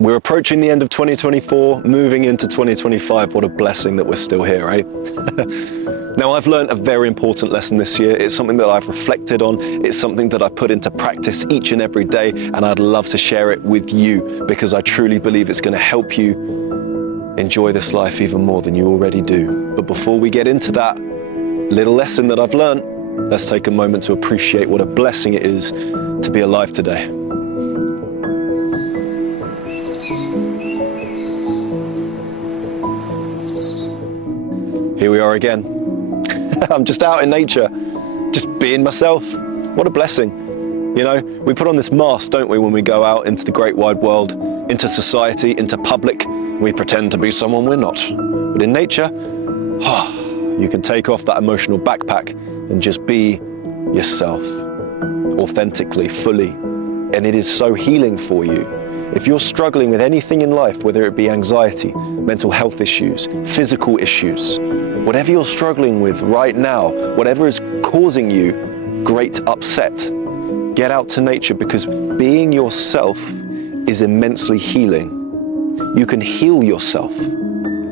We're approaching the end of 2024, moving into 2025. What a blessing that we're still here, right? Now, I've learned a very important lesson this year. It's something that I've reflected on. It's something that I put into practice each and every day, and I'd love to share it with you because I truly believe it's going to help you enjoy this life even more than you already do. But before we get into that little lesson that I've learned, let's take a moment to appreciate what a blessing it is to be alive today. Here we are again. I'm just out in nature, just being myself. What a blessing. You know, we put on this mask, don't we, when we go out into the great wide world, into society, into public. We pretend to be someone we're not. But in nature, you can take off that emotional backpack and just be yourself, authentically, fully. And it is so healing for you. If you're struggling with anything in life, whether it be anxiety, mental health issues, physical issues, whatever you're struggling with right now, whatever is causing you great upset, get out to nature because being yourself is immensely healing. You can heal yourself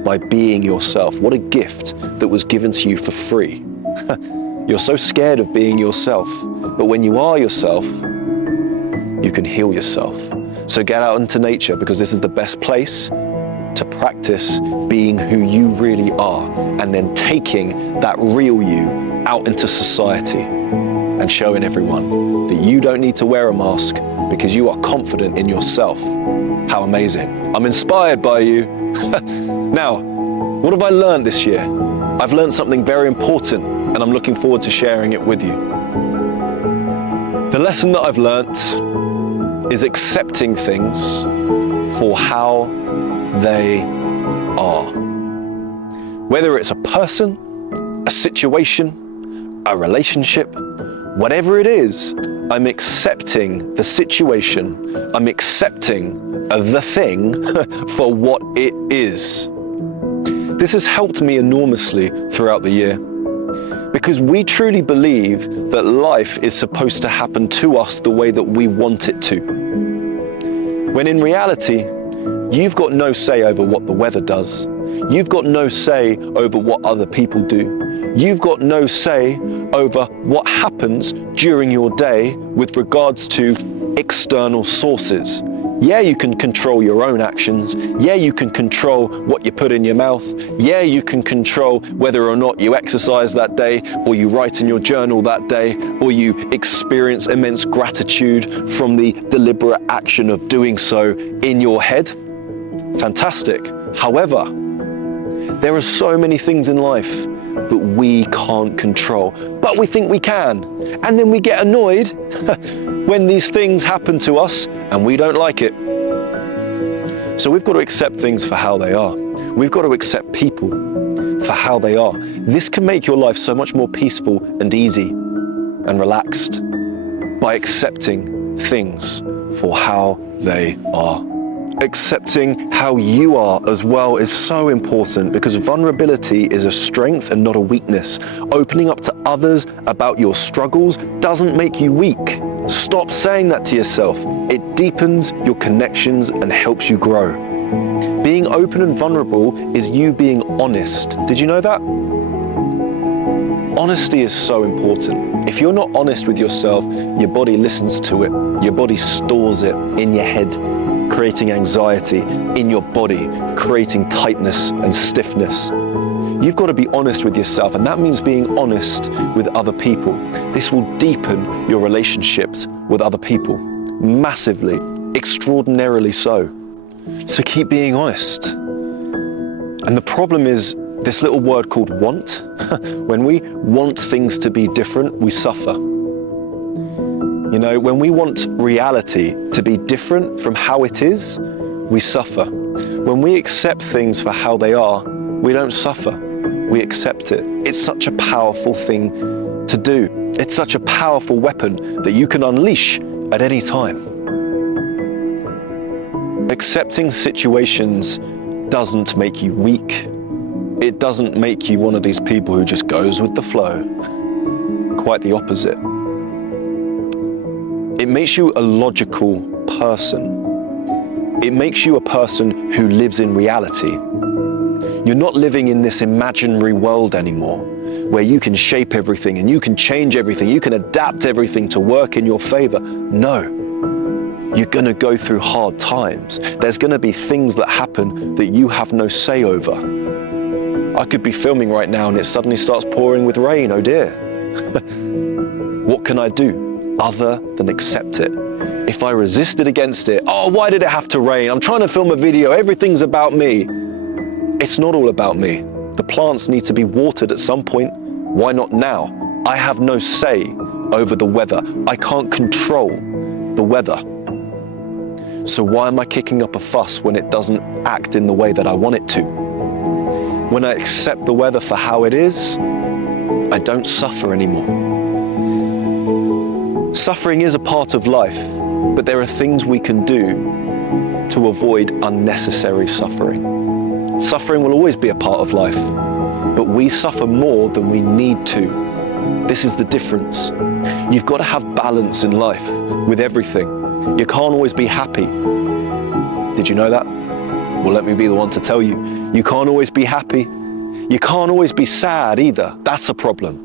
by being yourself. What a gift that was given to you for free. You're so scared of being yourself, but when you are yourself, you can heal yourself. So get out into nature because this is the best place to practice being who you really are and then taking that real you out into society and showing everyone that you don't need to wear a mask because you are confident in yourself. How amazing. I'm inspired by you. Now, what have I learned this year? I've learned something very important and I'm looking forward to sharing it with you. The lesson that I've learned is accepting things for how they are. Whether it's a person, a situation, a relationship, whatever it is, I'm accepting the situation, I'm accepting the thing for what it is. This has helped me enormously throughout the year because we truly believe that life is supposed to happen to us the way that we want it to. When in reality, you've got no say over what the weather does. You've got no say over what other people do. You've got no say over what happens during your day with regards to external sources. Yeah, you can control your own actions. Yeah, you can control what you put in your mouth. Yeah, you can control whether or not you exercise that day, or you write in your journal that day, or you experience immense gratitude from the deliberate action of doing so in your head. Fantastic. However, there are so many things in life that we can't control, but we think we can. And then we get annoyed when these things happen to us and we don't like it. So we've got to accept things for how they are. We've got to accept people for how they are. This can make your life so much more peaceful and easy and relaxed by accepting things for how they are. Accepting how you are as well is so important because vulnerability is a strength and not a weakness. Opening up to others about your struggles doesn't make you weak. Stop saying that to yourself. It deepens your connections and helps you grow. Being open and vulnerable is you being honest. Did you know that? Honesty is so important. If you're not honest with yourself, your body listens to it. Your body stores it in your head, creating anxiety in your body, creating tightness and stiffness. You've got to be honest with yourself, and that means being honest with other people. This will deepen your relationships with other people, massively, extraordinarily so. So keep being honest. And the problem is this little word called want. When we want things to be different, we suffer. You know, when we want reality to be different from how it is, we suffer. When we accept things for how they are, we don't suffer. We accept it. It's such a powerful thing to do. It's such a powerful weapon that you can unleash at any time. Accepting situations doesn't make you weak. It doesn't make you one of these people who just goes with the flow. Quite the opposite. It makes you a logical person. It makes you a person who lives in reality. You're not living in this imaginary world anymore, where you can shape everything and you can change everything, you can adapt everything to work in your favor. No, you're gonna go through hard times. There's gonna be things that happen that you have no say over. I could be filming right now and it suddenly starts pouring with rain, oh dear. What can I do other than accept it? If I resisted against it, oh, why did it have to rain? I'm trying to film a video, everything's about me. It's not all about me. The plants need to be watered at some point. Why not now? I have no say over the weather. I can't control the weather. So why am I kicking up a fuss when it doesn't act in the way that I want it to? When I accept the weather for how it is, I don't suffer anymore. Suffering is a part of life, but there are things we can do to avoid unnecessary suffering. Suffering will always be a part of life, but we suffer more than we need to. This is the difference. You've got to have balance in life with everything. You can't always be happy. Did you know that? Well, let me be the one to tell you. You can't always be happy. You can't always be sad either. That's a problem.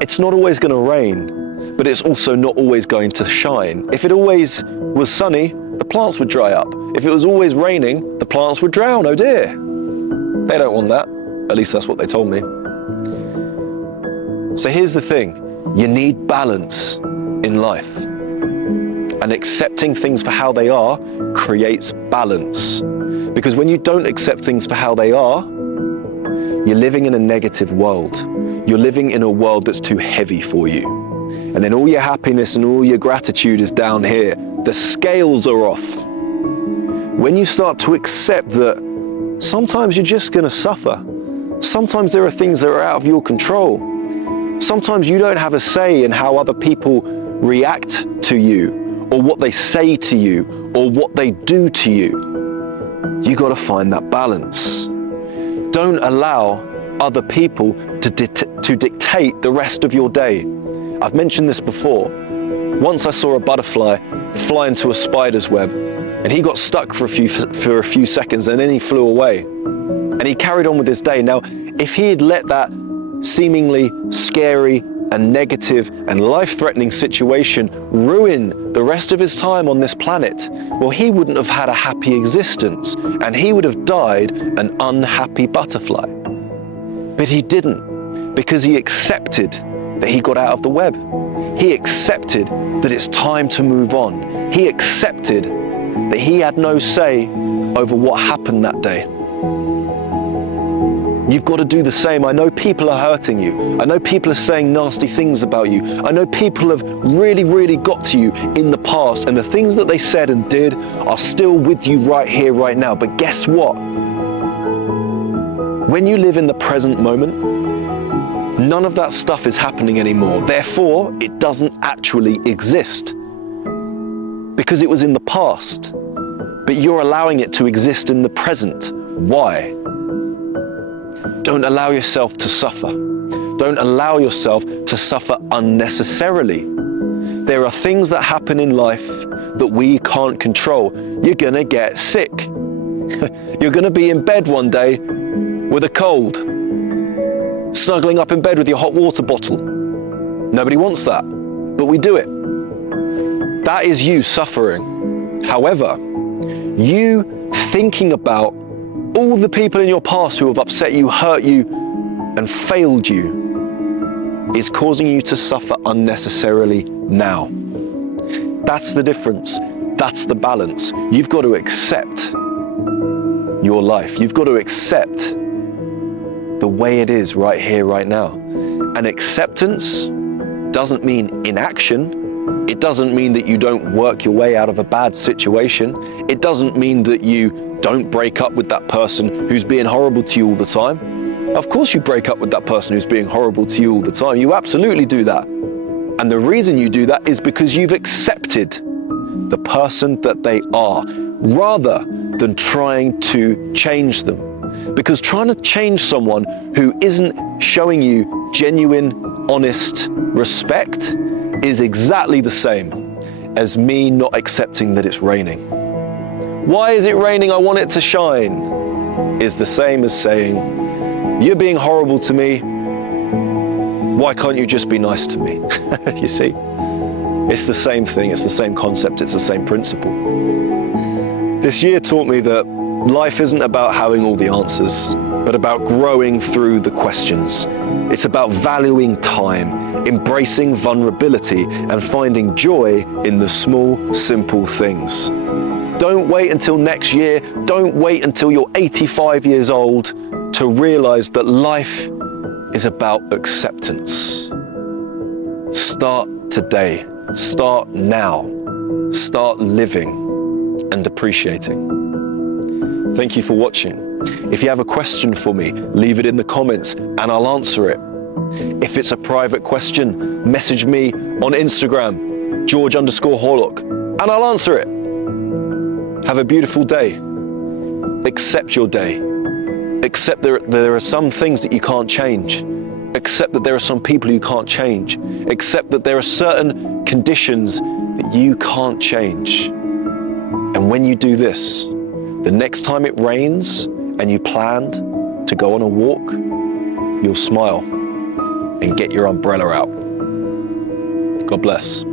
It's not always going to rain, but it's also not always going to shine. If it always was sunny, the plants would dry up. If it was always raining, the plants would drown, oh dear. They don't want that. At least that's what they told me. So here's the thing. You need balance in life. And accepting things for how they are creates balance. Because when you don't accept things for how they are, you're living in a negative world. You're living in a world that's too heavy for you. And then all your happiness and all your gratitude is down here. The scales are off. When you start to accept that sometimes you're just going to suffer. Sometimes there are things that are out of your control. Sometimes you don't have a say in how other people react to you, or what they say to you, or what they do to you. You got to find that balance. Don't allow other people to dictate the rest of your day. I've mentioned this before. Once I saw a butterfly fly into a spider's web, and he got stuck for a few seconds, and then he flew away. And he carried on with his day. Now, if he had let that seemingly scary and negative and life-threatening situation ruin the rest of his time on this planet, well, he wouldn't have had a happy existence, and he would have died an unhappy butterfly. But he didn't, because he accepted that he got out of the web. He accepted that it's time to move on. He accepted that he had no say over what happened that day. You've got to do the same. I know people are hurting you. I know people are saying nasty things about you. I know people have really got to you in the past, and the things that they said and did are still with you right here, right now. But guess what? When you live in the present moment, none of that stuff is happening anymore. Therefore, it doesn't actually exist because it was in the past, but you're allowing it to exist in the present. Why? Don't allow yourself to suffer. Don't allow yourself to suffer unnecessarily. There are things that happen in life that we can't control. You're gonna get sick. You're gonna be in bed one day with a cold, snuggling up in bed with your hot water bottle. Nobody wants that, but we do it. That is you suffering. However, you thinking about all the people in your past who have upset you, hurt you, and failed you is causing you to suffer unnecessarily now. That's the difference. That's the balance. You've got to accept your life. You've got to accept the way it is right here, right now. And acceptance doesn't mean inaction. It doesn't mean that you don't work your way out of a bad situation. It doesn't mean that you don't break up with that person who's being horrible to you all the time. Of course you break up with that person who's being horrible to you all the time. You absolutely do that. And the reason you do that is because you've accepted the person that they are, rather than trying to change them. Because trying to change someone who isn't showing you genuine, honest respect is exactly the same as me not accepting that it's raining. why is it raining? I want it to shine, is the same as saying, you're being horrible to me. Why can't you just be nice to me? You see? It's the same thing. It's the same concept. It's the same principle. This year taught me that life isn't about having all the answers, but about growing through the questions. It's about valuing time, embracing vulnerability, and finding joy in the small, simple things. Don't wait until next year. Don't wait until you're 85 years old to realize that life is about acceptance. Start today. Start now. Start living and appreciating. Thank you for watching. If you have a question for me, leave it in the comments and I'll answer it. If it's a private question, message me on Instagram, George_Horlock, and I'll answer it. Have a beautiful day. Accept your day. Accept that there are some things that you can't change. Accept that there are some people you can't change. Accept that there are certain conditions that you can't change. And when you do this, the next time it rains and you planned to go on a walk, you'll smile and get your umbrella out. God bless.